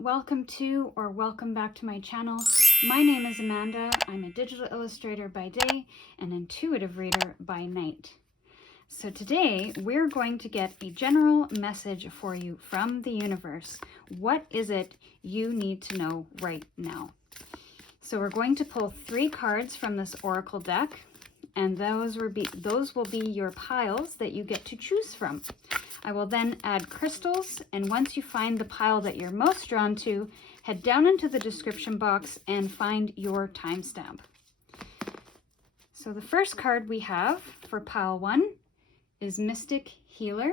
welcome to or welcome back to my channel. My name is Amanda. I'm a digital illustrator by day and intuitive reader by night. So today we're going to get a general message for you from the universe. What is it you need to know right now? So we're going to pull 3 cards from this oracle deck, and those will be your piles that you get to choose from. I will then add crystals, and once you find the pile that you're most drawn to, head down into the description box and find your timestamp. So the first card we have for pile 1 is Mystic Healer.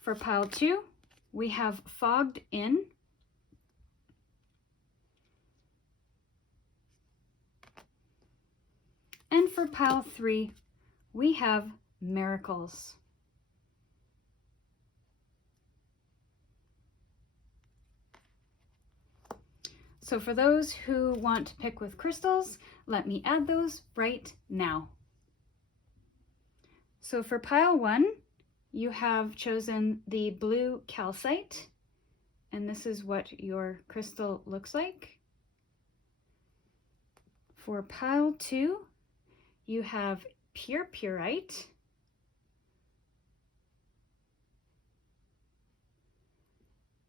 For pile 2, we have Fogged In. And for pile 3, we have Miracles. So for those who want to pick with crystals, let me add those right now. So for pile 1, you have chosen the blue Calcite, and this is what your crystal looks like. For pile 2, you have Purpurite.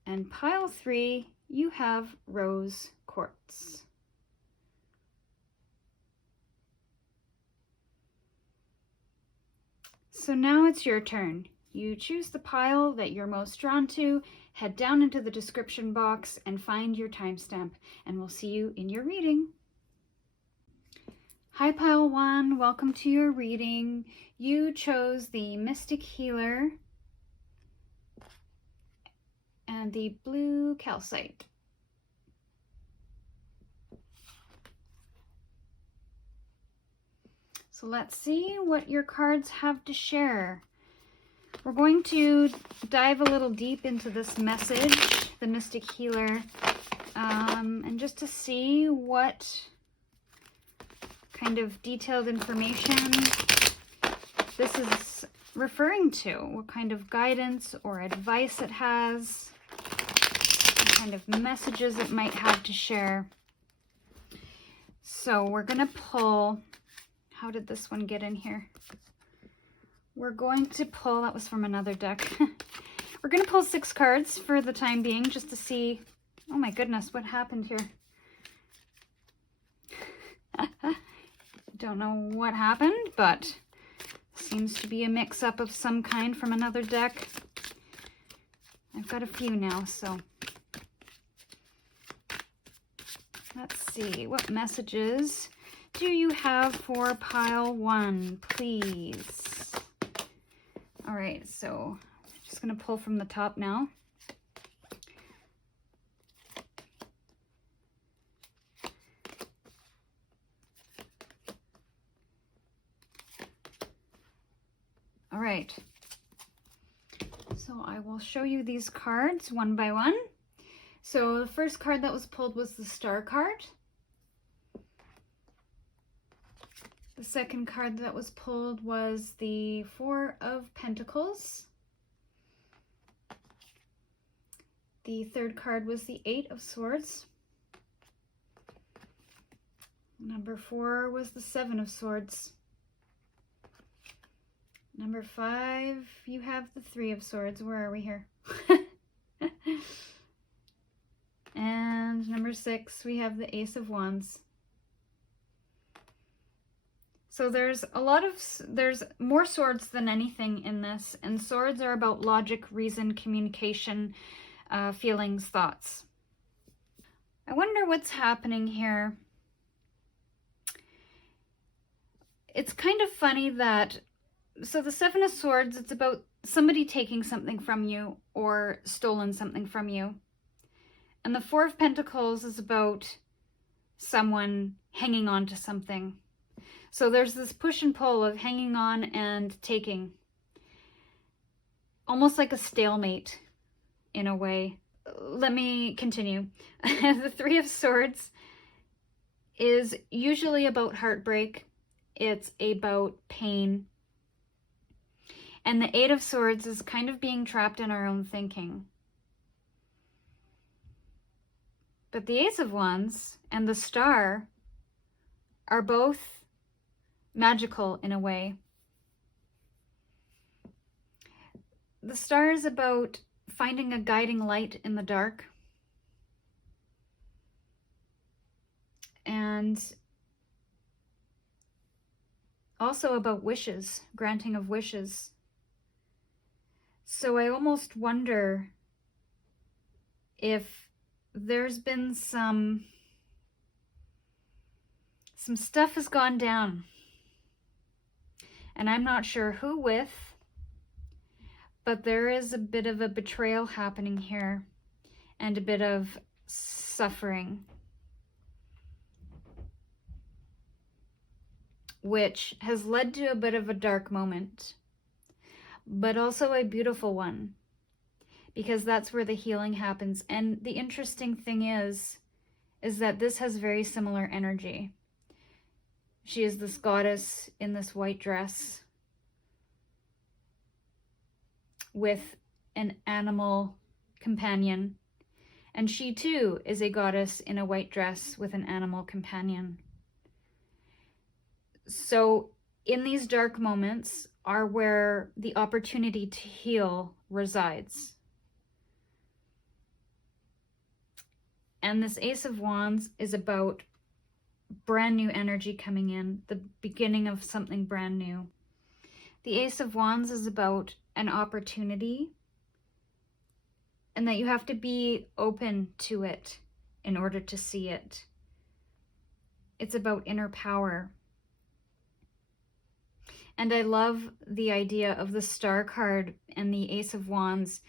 And pile 3, you have Rose Quartz. So now it's your turn. You choose the pile that you're most drawn to, head down into the description box and find your timestamp, and we'll see you in your reading. Hi pile 1, welcome to your reading. You chose the Mystic Healer and the blue Calcite. So let's see what your cards have to share. We're going to dive a little deep into this message, the Mystic Healer, and just to see what kind of detailed information this is referring to, what kind of guidance or advice it has, what kind of messages it might have to share. So we're going to pull, how did this one get in here? We're going to pull, that was from another deck. We're going to pull 6 cards for the time being just to see, oh my goodness, what happened here? Don't know what happened, but seems to be a mix-up of some kind from another deck. I've got a few now, so let's see. What messages do you have for pile 1, please? All right, so I'm just going to pull from the top now. All right, so I will show you these cards one by one. So the first card that was pulled was the Star card. The second card that was pulled was the 4 of Pentacles. The third card was the 8 of Swords. Number 4 was the 7 of Swords. Number 5, you have the 3 of Swords. Where are we here? And number 6, we have the Ace of Wands. So there's more swords than anything in this, and swords are about logic, reason, communication, feelings, thoughts. I wonder what's happening here. It's kind of funny that, so the 7 of Swords, it's about somebody taking something from you or stolen something from you. And the 4 of Pentacles is about someone hanging on to something. So there's this push and pull of hanging on and taking. Almost like a stalemate in a way. Let me continue. The 3 of Swords is usually about heartbreak. It's about pain. And the Eight of Swords is kind of being trapped in our own thinking. But the Ace of Wands and the Star are both magical in a way. The Star is about finding a guiding light in the dark. And also about wishes, granting of wishes. So I almost wonder if there's been some stuff has gone down. And I'm not sure who with, but there is a bit of a betrayal happening here and a bit of suffering, which has led to a bit of a dark moment, but also a beautiful one, because that's where the healing happens. And the interesting thing is that this has very similar energy. She is this goddess in this white dress with an animal companion. And she too is a goddess in a white dress with an animal companion. So in these dark moments are where the opportunity to heal resides. And this Ace of Wands is about brand new energy coming in, the beginning of something brand new. The Ace of Wands is about an opportunity, and that you have to be open to it in order to see it. It's about inner power. And I love the idea of the Star card and the Ace of Wands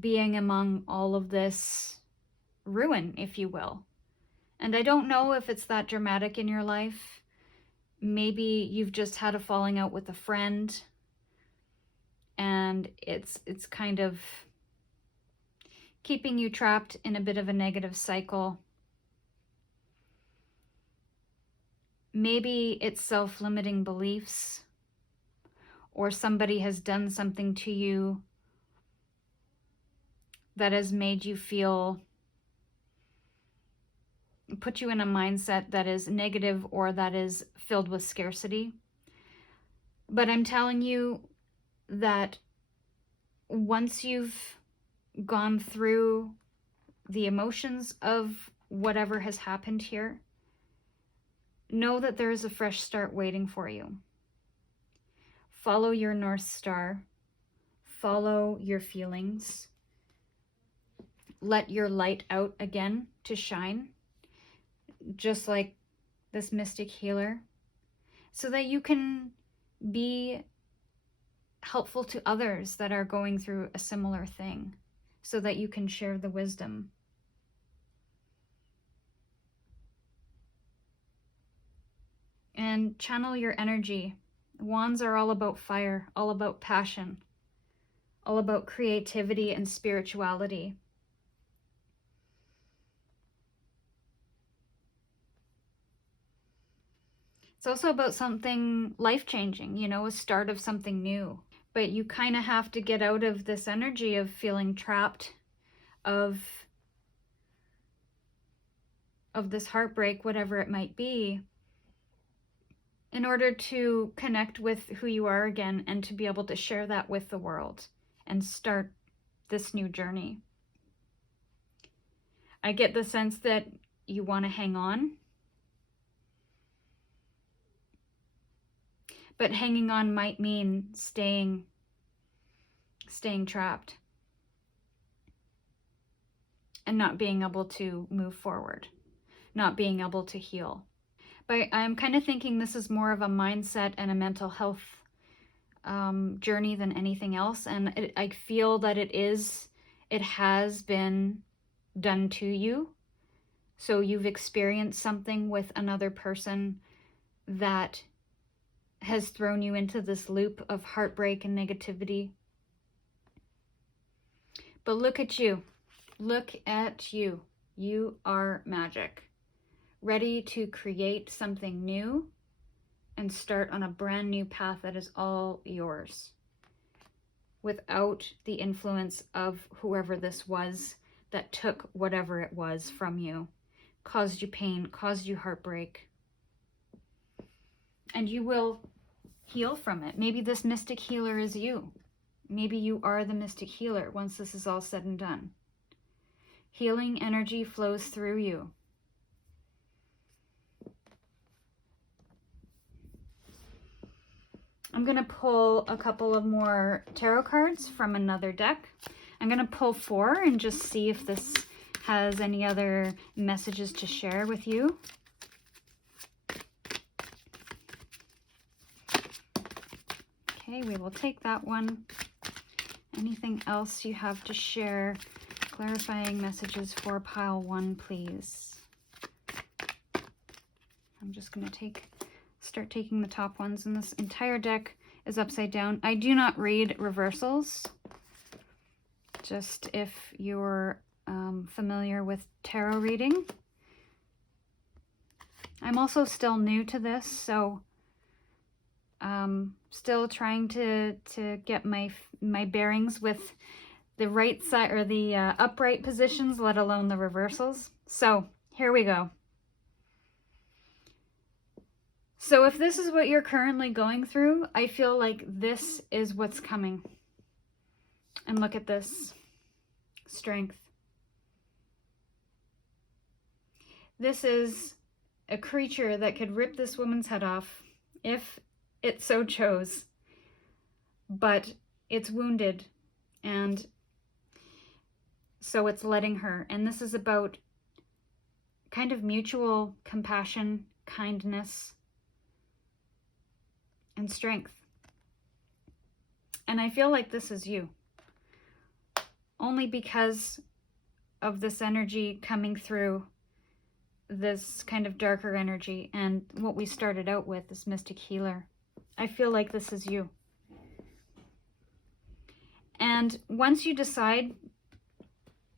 being among all of this ruin, if you will. And I don't know if it's that dramatic in your life. Maybe you've just had a falling out with a friend, and it's kind of keeping you trapped in a bit of a negative cycle. Maybe it's self-limiting beliefs, or somebody has done something to you that has made you feel, put you in a mindset that is negative or that is filled with scarcity. But I'm telling you that once you've gone through the emotions of whatever has happened here, know that there is a fresh start waiting for you. Follow your North Star. Follow your feelings. Let your light out again to shine, just like this mystic healer, so that you can be helpful to others that are going through a similar thing, so that you can share the wisdom. And channel your energy. Wands are all about fire, all about passion, all about creativity and spirituality. It's also about something life-changing, you know, a start of something new. But you kind of have to get out of this energy of feeling trapped, of this heartbreak, whatever it might be, in order to connect with who you are again and to be able to share that with the world and start this new journey. I get the sense that you want to hang on, but hanging on might mean staying trapped and not being able to move forward, not being able to heal. But I'm kind of thinking this is more of a mindset and a mental health journey than anything else. And I feel that it has been done to you. So you've experienced something with another person that has thrown you into this loop of heartbreak and negativity. But look at you. Look at you. You are magic. Ready to create something new and start on a brand new path that is all yours. without the influence of whoever this was that took whatever it was from you, caused you pain, caused you heartbreak. And you will heal from it. Maybe this mystic healer is you. Maybe you are the mystic healer once this is all said and done. Healing energy flows through you. I'm going to pull a couple of more tarot cards from another deck. I'm going to pull 4 and just see if this has any other messages to share with you. Okay, we will take that one. Anything else you have to share? Clarifying messages for pile 1, please. I'm just going to start taking the top ones, and this entire deck is upside down. I do not read reversals. Just if you're familiar with tarot reading. I'm also still new to this, so still trying to get my bearings with the right side or the upright positions, let alone the reversals. So here we go. So if this is what you're currently going through, I feel like this is what's coming. And look at this. Strength. This is a creature that could rip this woman's head off if it so chose. But it's wounded, and so it's letting her. And this is about kind of mutual compassion, kindness, and strength. And I feel like this is you. Only because of this energy coming through, this kind of darker energy, and what we started out with, this mystic healer. I feel like this is you. And once you decide,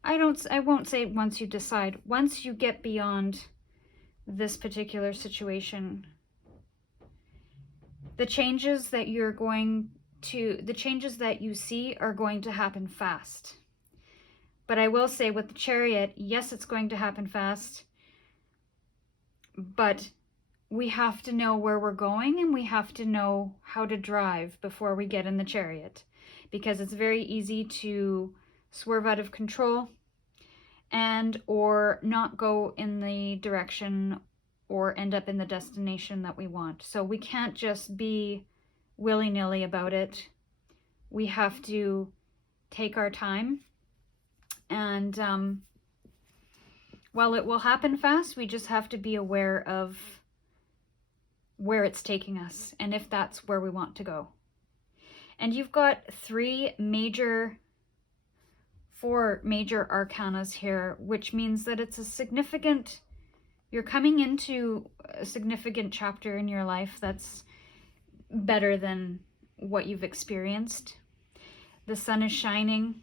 I won't say once you decide, once you get beyond this particular situation, the changes that the changes that you see are going to happen fast. But I will say with the Chariot, yes, it's going to happen fast, but we have to know where we're going, and we have to know how to drive before we get in the Chariot, because it's very easy to swerve out of control and or not go in the direction or end up in the destination that we want. So we can't just be willy-nilly about it. We have to take our time, and while it will happen fast, we just have to be aware of where it's taking us and if that's where we want to go. And you've got 4 major arcanas here, which means that it's a significant, you're coming into a significant chapter in your life that's better than what you've experienced. The sun is shining.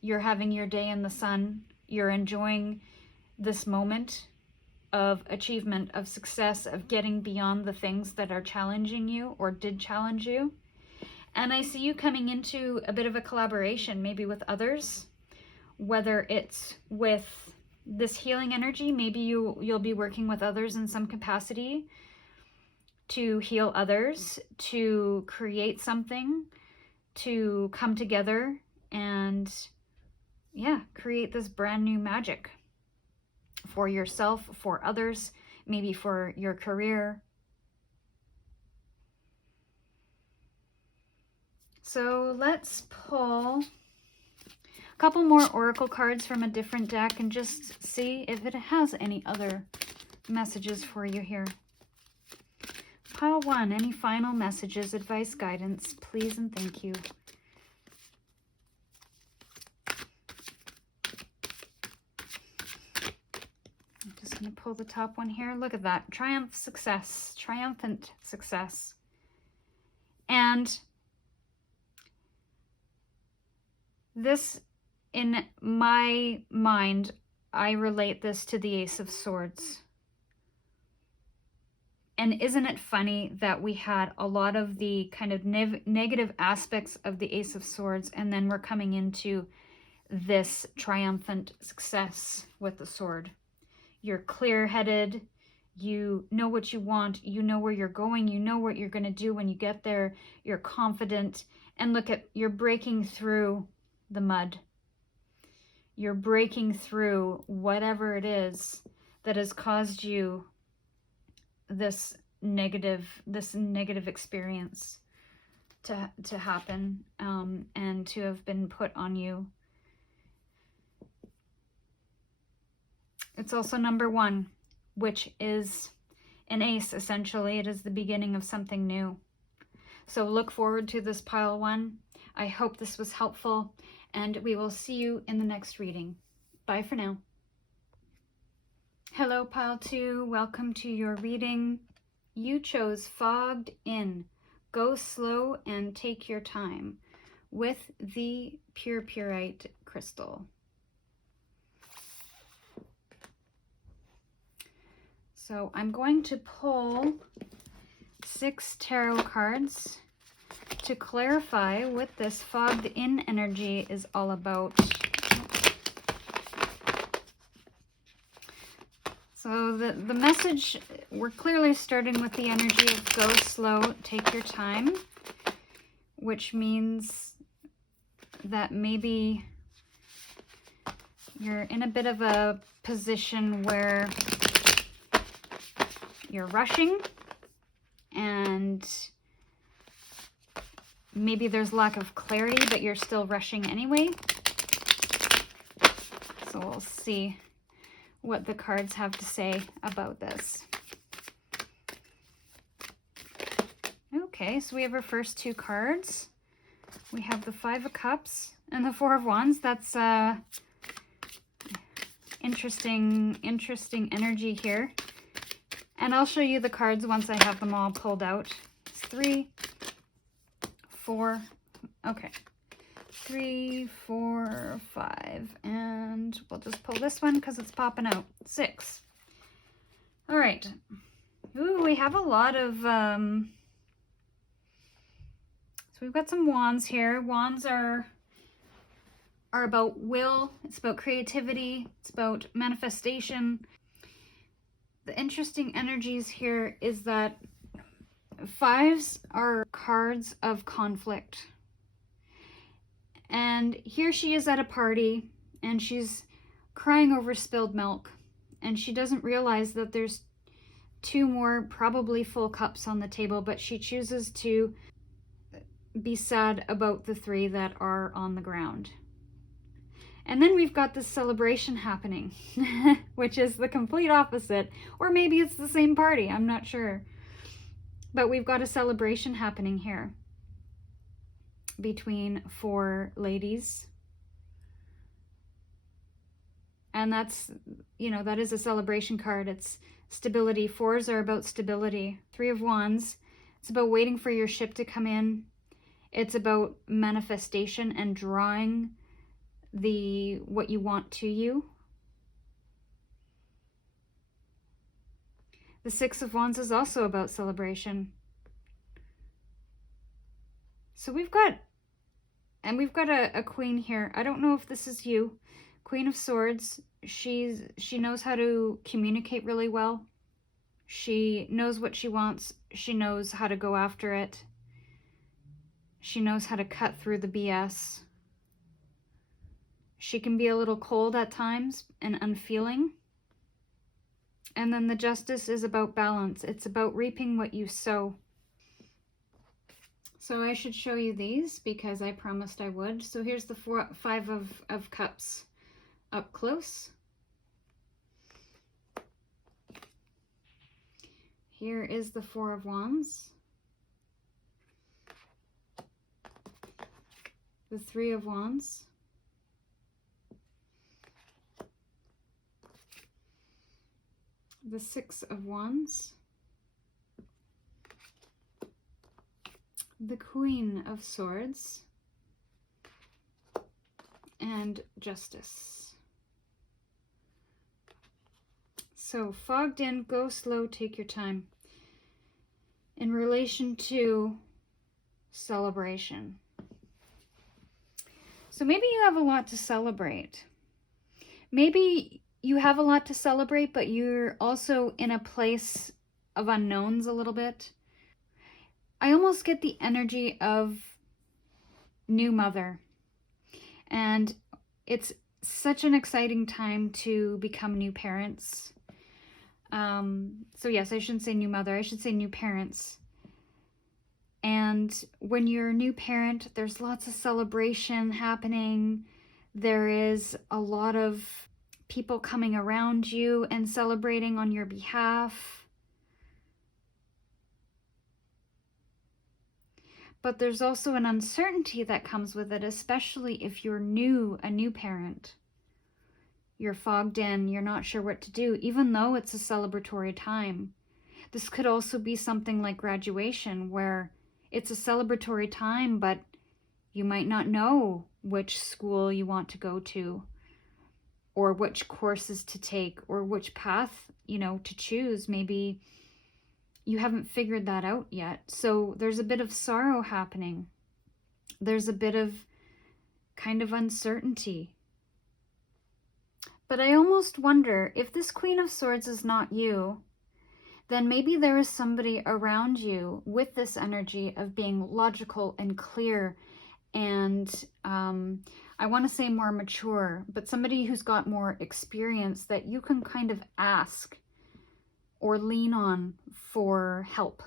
You're having your day in the sun. You're enjoying this moment of achievement, of success, of getting beyond the things that are challenging you or did challenge you. And I see you coming into a bit of a collaboration, maybe with others, whether it's with this healing energy. Maybe you'll be working with others in some capacity to heal others, to create something, to come together and, yeah, create this brand new magic for yourself, for others, maybe for your career. So let's pull a couple more oracle cards from a different deck and just see if it has any other messages for you here. Pile 1, any final messages, advice, guidance, please and thank you. I'm just going to pull the top one here. Look at that. Triumph, success, triumphant success. And this, in my mind, I relate this to the Ace of Swords. And isn't it funny that we had a lot of the kind of negative aspects of the Ace of Swords, and then we're coming into this triumphant success with the sword. You're clear-headed, you know what you want, you know where you're going, you know what you're going to do when you get there, you're confident, and look at, you're breaking through the mud. You're breaking through whatever it is that has caused you this negative experience to happen, and to have been put on you. It's also number 1, which is an ace, essentially. It is the beginning of something new. So look forward to this pile 1. I hope this was helpful, and we will see you in the next reading. Bye for now. Hello, pile 2. Welcome to your reading. You chose Fogged In. Go slow and take your time with the Purpurite crystal. So I'm going to pull 6 tarot cards to clarify what this Fogged In energy is all about. So the message, we're clearly starting with the energy of go slow, take your time, which means that maybe you're in a bit of a position where you're rushing, and maybe there's lack of clarity, but you're still rushing anyway. So we'll see what the cards have to say about this. Okay, so we have our first 2 cards. We have the 5 of Cups and the 4 of Wands. That's interesting energy here. And I'll show you the cards once I have them all pulled out. It's 3, 4, okay. 3, 4, 5, and we'll just pull this one because it's popping out. 6. All right. Ooh, we have a lot of, so we've got some wands here. Wands are about will, it's about creativity, it's about manifestation. The interesting energies here is that 5s are cards of conflict. And here she is at a party, and she's crying over spilled milk, and she doesn't realize that there's 2 more probably full cups on the table, but she chooses to be sad about the 3 that are on the ground. And then we've got this celebration happening, which is the complete opposite, or maybe it's the same party, I'm not sure. But we've got a celebration happening here between 4 ladies. And that's, you know, that is a celebration card. It's stability. 4s are about stability. 3 of Wands, it's about waiting for your ship to come in. It's about manifestation and drawing what you want to you. The 6 of Wands is also about celebration. So we've got a queen here. I don't know if this is you. Queen of Swords. She knows how to communicate really well. She knows what she wants. She knows how to go after it. She knows how to cut through the BS. She can be a little cold at times and unfeeling. And then the Justice is about balance. It's about reaping what you sow. So I should show you these because I promised I would. So here's the 5 of Cups up close. Here is the 4 of Wands. The 3 of Wands. The 6 of Wands. The Queen of Swords. And Justice. So, fogged in, go slow, take your time. in relation to celebration. So maybe you have a lot to celebrate. Maybe you have a lot to celebrate, but you're also in a place of unknowns a little bit. I almost get the energy of new mother. And it's such an exciting time to become new parents. So yes, I shouldn't say new mother, I should say new parents. And when you're a new parent, there's lots of celebration happening. There is a lot of people coming around you and celebrating on your behalf. But there's also an uncertainty that comes with it, especially if you're a new parent. You're fogged in, you're not sure what to do, even though it's a celebratory time. This could also be something like graduation, where it's a celebratory time, but you might not know which school you want to go to, or which courses to take, or which path, to choose. Maybe you haven't figured that out yet. So there's a bit of sorrow happening. There's a bit of kind of uncertainty. But I almost wonder, if this Queen of Swords is not you, then maybe there is somebody around you with this energy of being logical and clear and I want to say more mature, but somebody who's got more experience that you can kind of ask or lean on for help,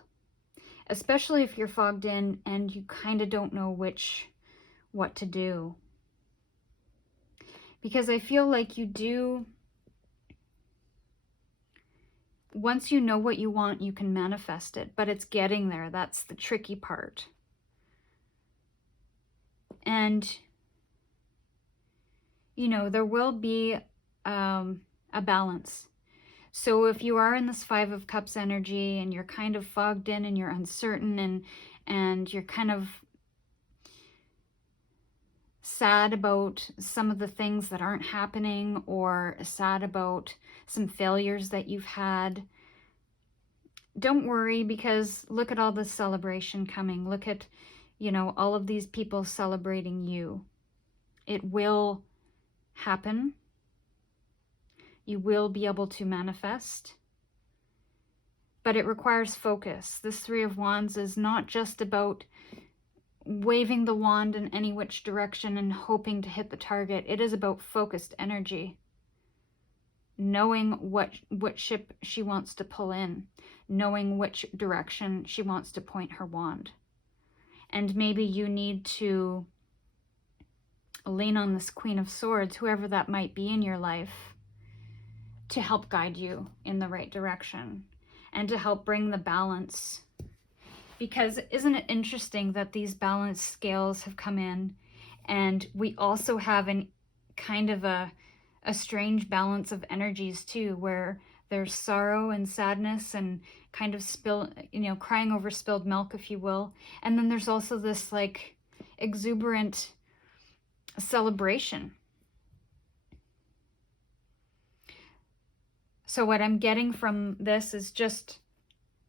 especially if you're fogged in and you kind of don't know what to do. Because I feel like you do, once you know what you want, you can manifest it, but it's getting there. That's the tricky part. And, there will be a balance. So if you are in this Five of Cups energy and you're kind of fogged in and you're uncertain and you're kind of sad about some of the things that aren't happening, or sad about some failures that you've had, don't worry, because look at all this celebration coming. Look at, all of these people celebrating you. It will happen. You will be able to manifest, but it requires focus. This Three of Wands is not just about waving the wand in any which direction and hoping to hit the target. It is about focused energy, knowing what ship she wants to pull in, knowing which direction she wants to point her wand. And maybe you need to lean on this Queen of Swords, whoever that might be in your life, to help guide you in the right direction and to help bring the balance. Because isn't it interesting that these balance scales have come in, and we also have an kind of a strange balance of energies too, where there's sorrow and sadness and kind of crying over spilled milk, if you will. And then there's also this like exuberant celebration. So what I'm getting from this is just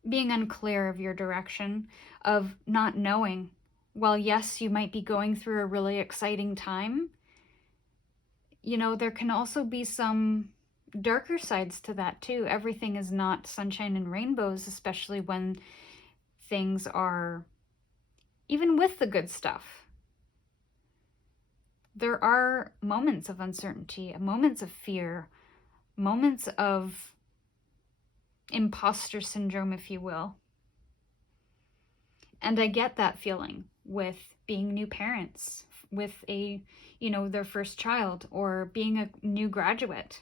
being unclear of your direction, of not knowing. While yes, you might be going through a really exciting time, there can also be some darker sides to that too. Everything is not sunshine and rainbows, especially when things are, even with the good stuff, there are moments of uncertainty, moments of fear, moments of imposter syndrome, if you will. And I get that feeling with being new parents, with their first child, or being a new graduate.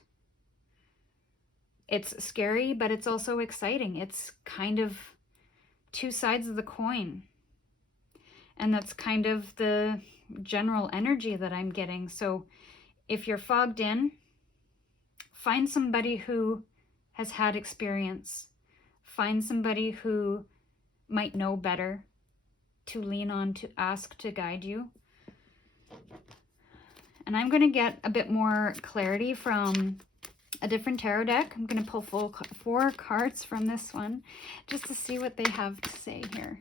It's scary, but it's also exciting. It's kind of two sides of the coin. And that's kind of the general energy that I'm getting. So if you're fogged in, find somebody who has had experience. Find somebody who might know better to lean on, to ask to guide you. And I'm going to get a bit more clarity from a different tarot deck. I'm going to pull 4 cards from this one just to see what they have to say here.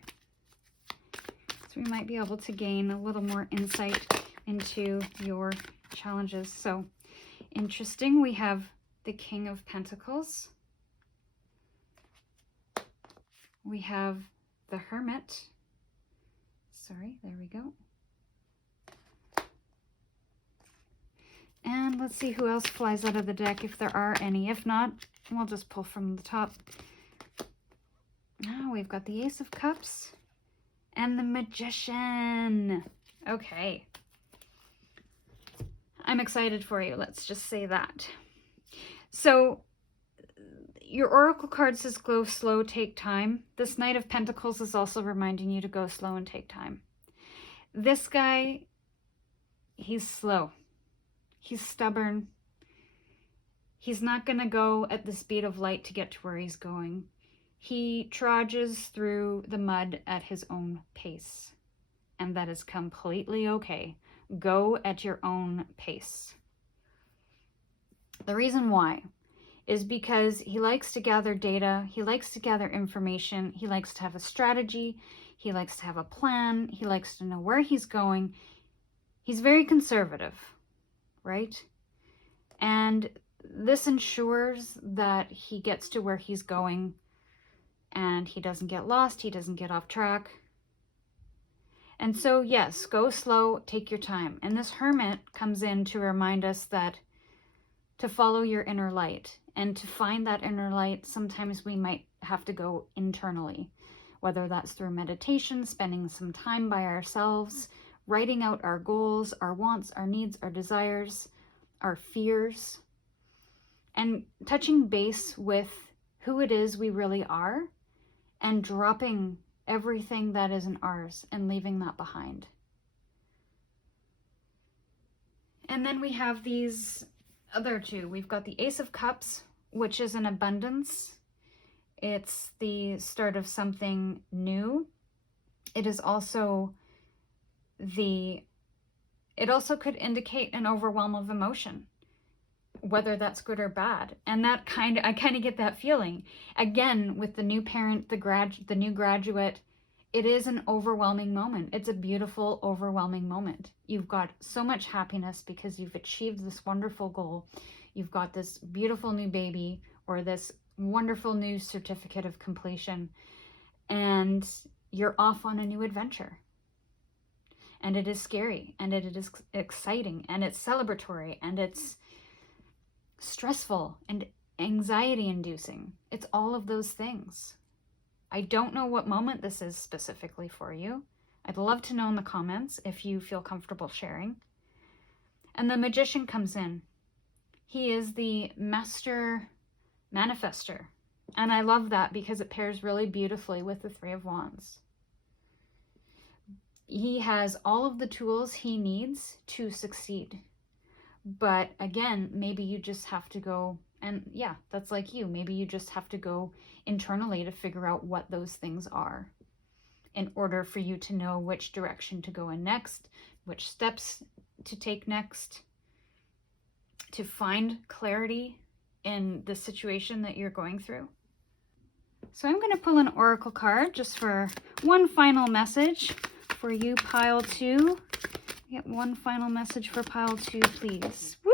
So we might be able to gain a little more insight into your challenges. So interesting. We have the King of Pentacles. We have the Hermit. Sorry, there we go. And let's see who else flies out of the deck, if there are any. If not, we'll just pull from the top. Now we've got the Ace of Cups and the Magician. Okay. I'm excited for you. Let's just say that. So your Oracle card says go slow, take time. This Knight of Pentacles is also reminding you to go slow and take time. This guy, he's slow. He's stubborn. He's not going to go at the speed of light to get to where he's going. He trudges through the mud at his own pace. And that is completely okay. Go at your own pace. The reason why is because he likes to gather data. He likes to gather information. He likes to have a strategy. He likes to have a plan. He likes to know where he's going. He's very conservative, right? And this ensures that he gets to where he's going and he doesn't get lost, he doesn't get off track. And so yes, go slow, take your time. And this Hermit comes in to remind us that to follow your inner light, and to find that inner light, sometimes we might have to go internally, whether that's through meditation, spending some time by ourselves, writing out our goals, our wants, our needs, our desires, our fears, and touching base with who it is we really are and dropping everything that isn't ours and leaving that behind. And then we have these other two. We've got the Ace of Cups, which is an abundance. It's the start of something new. It is also it also could indicate an overwhelm of emotion, whether that's good or bad. And that I kind of get that feeling. Again, with the new parent, the new graduate, it is an overwhelming moment. It's a beautiful, overwhelming moment. You've got so much happiness because you've achieved this wonderful goal. You've got this beautiful new baby or this wonderful new certificate of completion, and you're off on a new adventure. And it is scary, and it is exciting, and it's celebratory, and it's stressful and anxiety-inducing. It's all of those things. I don't know what moment this is specifically for you. I'd love to know in the comments if you feel comfortable sharing. And the Magician comes in. He is the master manifester. And I love that because it pairs really beautifully with the Three of Wands. He has all of the tools he needs to succeed. But again, maybe you just have to go, and yeah, that's like you. Maybe you just have to go internally to figure out what those things are in order for you to know which direction to go in next, which steps to take next, to find clarity in the situation that you're going through. So I'm going to pull an oracle card just for one final message for you, pile 2. Get one final message for pile 2, please. Woo!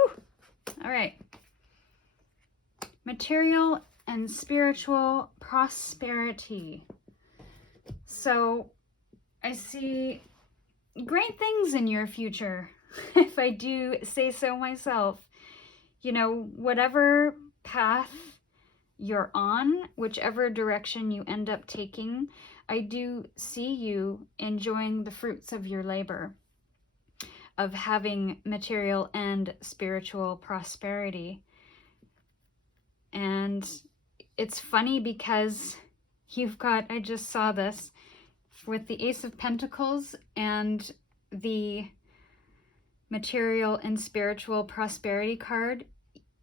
All right. Material and spiritual prosperity. So I see great things in your future, if I do say so myself. You know, whatever path you're on, whichever direction you end up taking, I do see you enjoying the fruits of your labor, of having material and spiritual prosperity. And it's funny because you've got, I just saw this, with the Ace of Pentacles and the material and spiritual prosperity card,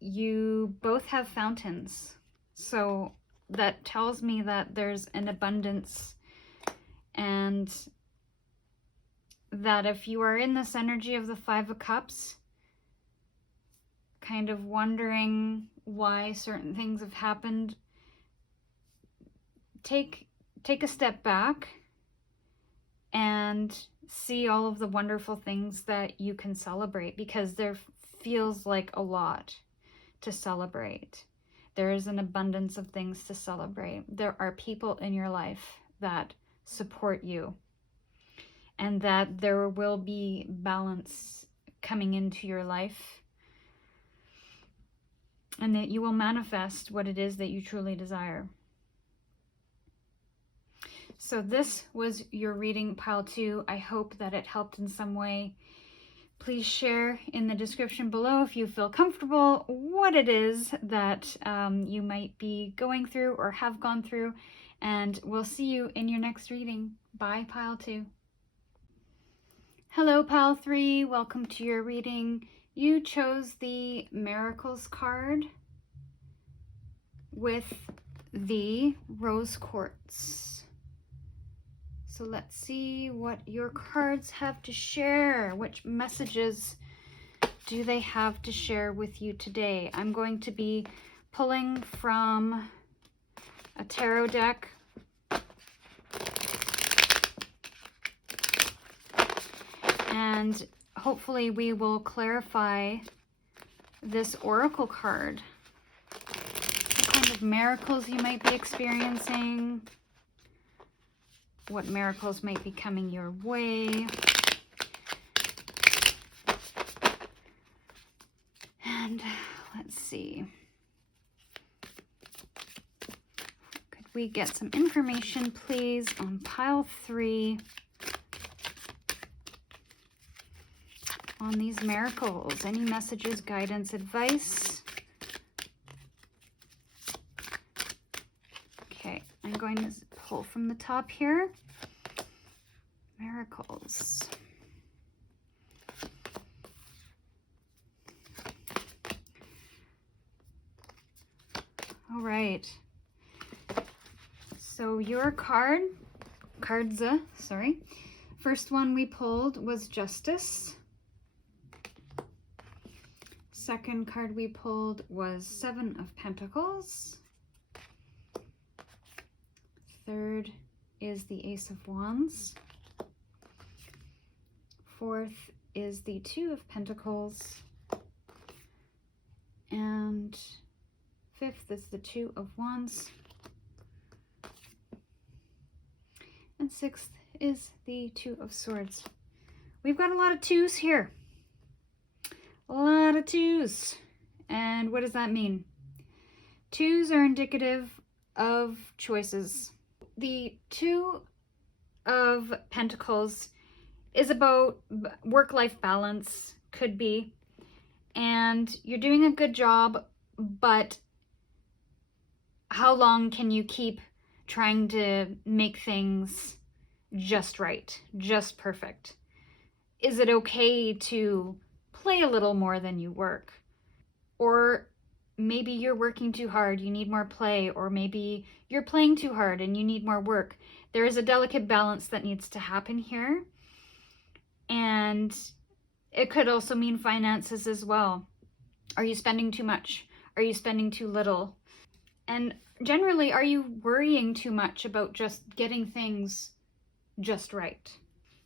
you both have fountains. So that tells me that there's an abundance, and that if you are in this energy of the Five of Cups, kind of wondering why certain things have happened, take a step back and see all of the wonderful things that you can celebrate, because there feels like a lot to celebrate. There is an abundance of things to celebrate. There are people in your life that support you, and that there will be balance coming into your life, and that you will manifest what it is that you truly desire. So this was your reading, pile 2. I hope that it helped in some way. Please share in the description below if you feel comfortable what it is that you might be going through or have gone through. And we'll see you in your next reading. Bye, pile 2. Hello, pile 3. Welcome to your reading. You chose the Miracles card with the Rose Quartz. So let's see what your cards have to share. Which messages do they have to share with you today? I'm going to be pulling from a tarot deck. And hopefully we will clarify this oracle card. What kind of miracles you might be experiencing. What miracles might be coming your way. And let's see. Could we get some information, please, on pile 3 on these miracles? Any messages, guidance, advice? Okay, I'm going to pull from the top here. Miracles. All right. So your cards, sorry. First one we pulled was Justice. Second card we pulled was Seven of Pentacles. Third is the Ace of Wands. Fourth is the Two of Pentacles. And fifth is the Two of Wands. And sixth is the Two of Swords. We've got a lot of twos here. A lot of twos. And what does that mean? Twos are indicative of choices. The Two of Pentacles is about work-life balance, could be, and you're doing a good job, but how long can you keep trying to make things just right, just perfect? Is it okay to play a little more than you work? Or maybe you're working too hard, you need more play, or maybe you're playing too hard and you need more work. There is a delicate balance that needs to happen here. And it could also mean finances as well. Are you spending too much? Are you spending too little? And generally, are you worrying too much about just getting things just right?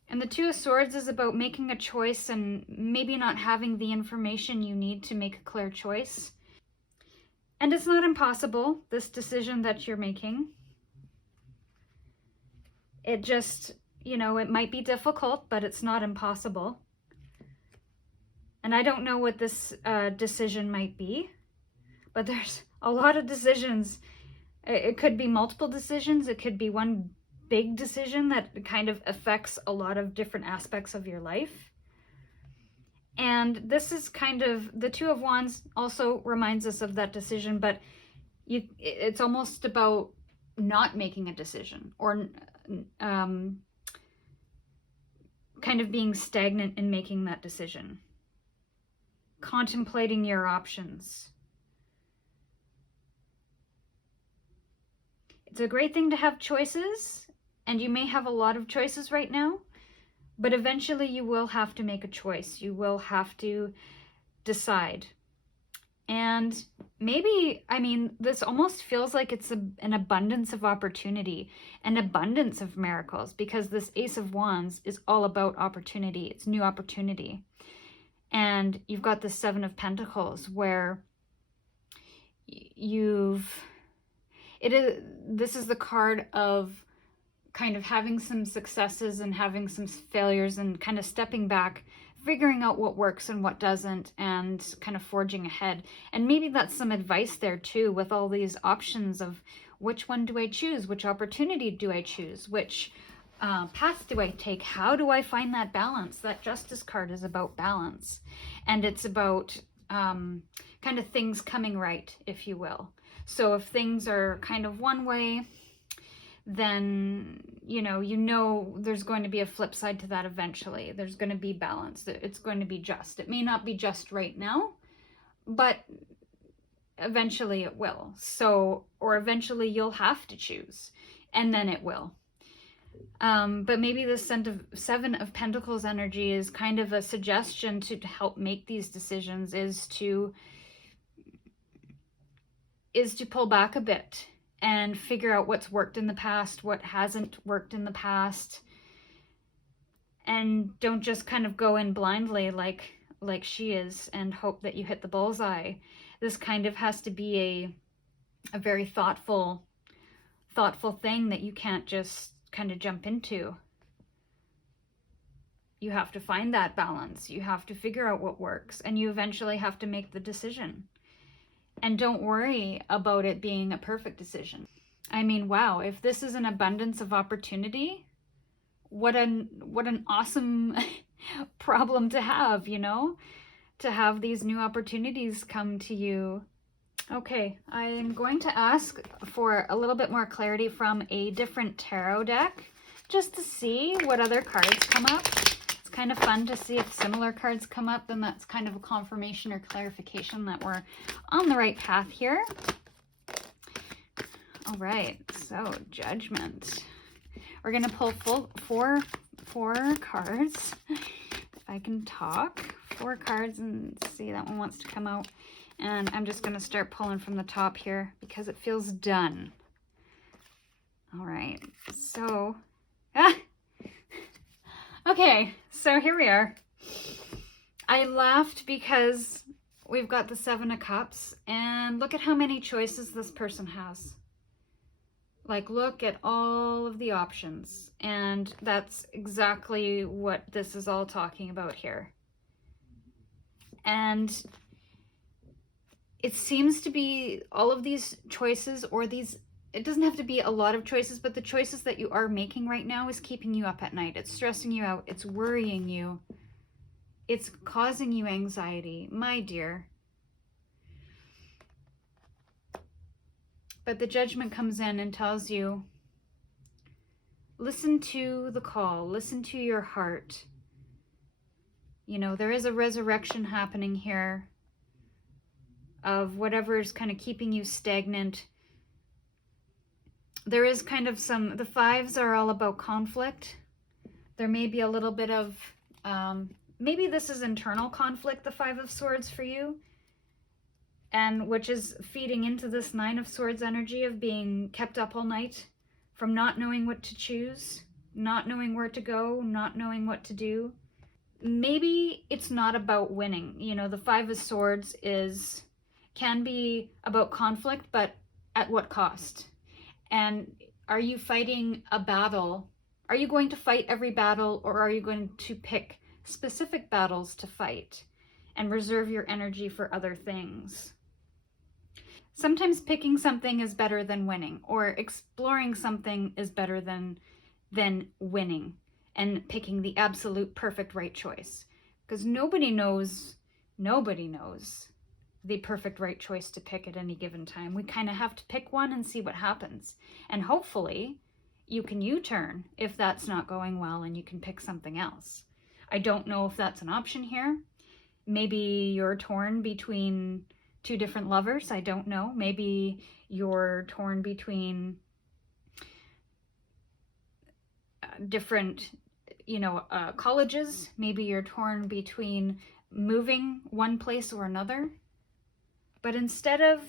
And the Two of Swords is about making a choice and maybe not having the information you need to make a clear choice. And it's not impossible, this decision that you're making. It just, you know, it might be difficult, but it's not impossible. And I don't know what this decision might be, but there's a lot of decisions. It could be multiple decisions. It could be one big decision that kind of affects a lot of different aspects of your life. And this is kind of, the Two of Wands also reminds us of that decision, but it's almost about not making a decision, or kind of being stagnant in making that decision. Contemplating your options. It's a great thing to have choices, and you may have a lot of choices right now, but eventually you will have to make a choice. You will have to decide. And maybe, I mean, this almost feels like it's an abundance of opportunity, an abundance of miracles, because this Ace of Wands is all about opportunity. It's new opportunity. And you've got the Seven of Pentacles, where this is the card of kind of having some successes and having some failures and kind of stepping back, figuring out what works and what doesn't, and kind of forging ahead. And maybe that's some advice there too, with all these options of which one do I choose? Which opportunity do I choose? Which path do I take? How do I find that balance? That Justice card is about balance. And it's about kind of things coming right, if you will. So if things are kind of one way, then you know there's going to be a flip side to that eventually. There's going to be balance. It's going to be just. It may not be just right now, but eventually it will. So, or eventually you'll have to choose, and then it will. But maybe the Seven of Pentacles energy is kind of a suggestion to help make these decisions, is to pull back a bit and figure out what's worked in the past, what hasn't worked in the past, and don't just kind of go in blindly like she is and hope that you hit the bullseye. This kind of has to be a very thoughtful thing that you can't just kind of jump into. You have to find that balance. You have to figure out what works, and you eventually have to make the decision. And don't worry about it being a perfect decision. I mean, wow, if this is an abundance of opportunity, what an awesome problem to have, you know? To have these new opportunities come to you. Okay, I'm going to ask for a little bit more clarity from a different tarot deck, just to see what other cards come up. It's kind of fun to see if similar cards come up, then that's kind of a confirmation or clarification that we're on the right path here. All right, so Judgment. We're going to pull four cards. If I can talk. 4 cards and see, that one wants to come out. And I'm just going to start pulling from the top here because it feels done. All right, so... Okay, so here we are. I laughed because we've got the 7 of Cups, and look at how many choices this person has. Like, look at all of the options, and that's exactly what this is all talking about here. And it seems to be all of these choices, or these, it doesn't have to be a lot of choices, but the choices that you are making right now is keeping you up at night. It's stressing you out. It's worrying you. It's causing you anxiety, my dear. But the Judgment comes in and tells you, listen to the call, listen to your heart. You know, there is a resurrection happening here of whatever is kind of keeping you stagnant. There is kind of some, the 5s are all about conflict. There may be a little bit of, maybe this is internal conflict, the 5 of Swords for you, and which is feeding into this 9 of Swords energy of being kept up all night, from not knowing what to choose, not knowing where to go, not knowing what to do. Maybe it's not about winning. You know, the 5 of Swords can be about conflict, but at what cost? And are you fighting a battle? Are you going to fight every battle, or are you going to pick specific battles to fight and reserve your energy for other things? Sometimes picking something is better than winning, or exploring something is better than winning and picking the absolute perfect right choice. Because nobody knows the perfect right choice to pick at any given time. We kind of have to pick one and see what happens. And hopefully you can U-turn if that's not going well and you can pick something else. I don't know if that's an option here. Maybe you're torn between 2 different lovers. I don't know. Maybe you're torn between different, colleges. Maybe you're torn between moving one place or another. But instead of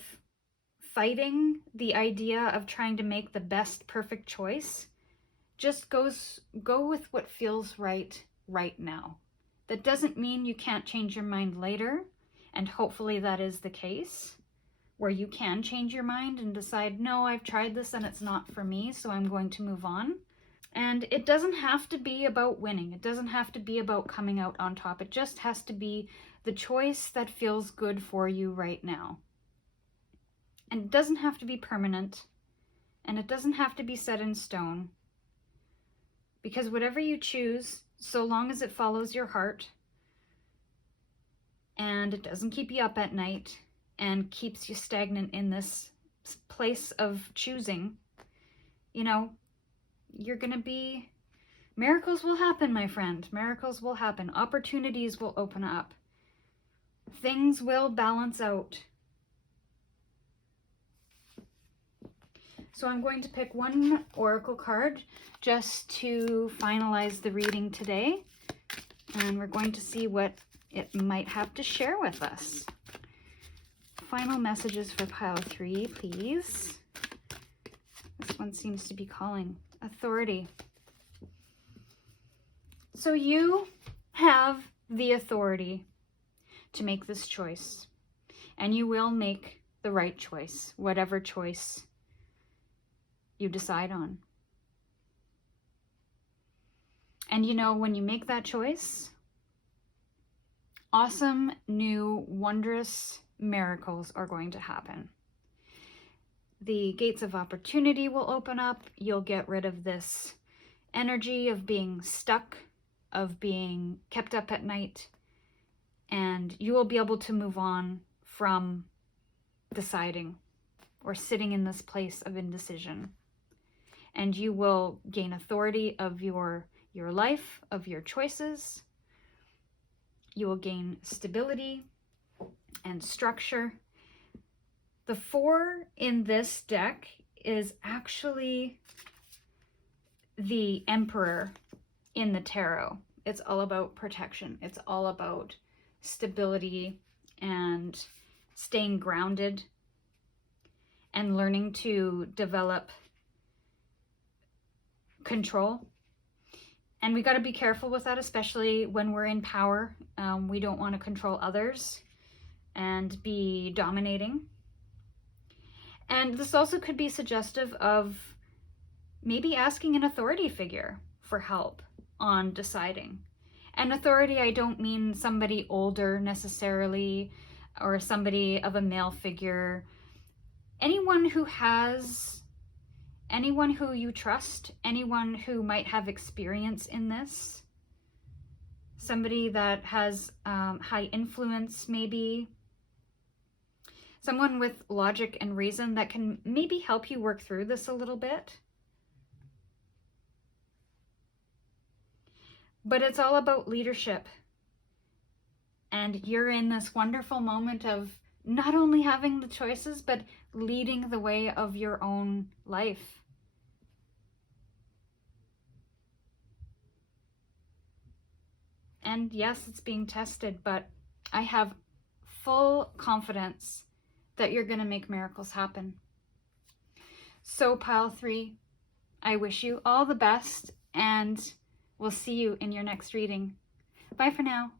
fighting the idea of trying to make the best perfect choice, just go with what feels right now. That doesn't mean you can't change your mind later, and hopefully that is the case, where you can change your mind and decide, no, I've tried this and it's not for me, so I'm going to move on. And it doesn't have to be about winning. It doesn't have to be about coming out on top. It just has to be the choice that feels good for you right now. And it doesn't have to be permanent, and it doesn't have to be set in stone. Because whatever you choose, so long as it follows your heart, and it doesn't keep you up at night, and keeps you stagnant in this place of choosing, you know, you're gonna be... Miracles will happen, my friend. Miracles will happen. Opportunities will open up. Things will balance out. So I'm going to pick one oracle card just to finalize the reading today. And we're going to see what it might have to share with us. Final messages for pile 3, please. This one seems to be calling authority. So you have the authority to make this choice, and you will make the right choice, whatever choice you decide on. And you know, when you make that choice, awesome, new, wondrous miracles are going to happen. The gates of opportunity will open up. You'll get rid of this energy of being stuck, of being kept up at night, and you will be able to move on from deciding or sitting in this place of indecision. And you will gain authority of your life, of your choices. You will gain stability and structure. The 4 in this deck is actually the Emperor in the tarot. It's all about protection. It's all about stability and staying grounded and learning to develop control. And we got to be careful with that, especially when we're in power. We don't want to control others and be dominating. And this also could be suggestive of maybe asking an authority figure for help on deciding. And authority, I don't mean somebody older necessarily, or somebody of a male figure. Anyone who you trust, anyone who might have experience in this, somebody that has high influence maybe, someone with logic and reason that can maybe help you work through this a little bit. But it's all about leadership. And you're in this wonderful moment of not only having the choices, but leading the way of your own life. And yes, it's being tested, but I have full confidence that you're going to make miracles happen. So pile 3, I wish you all the best, and we'll see you in your next reading. Bye for now.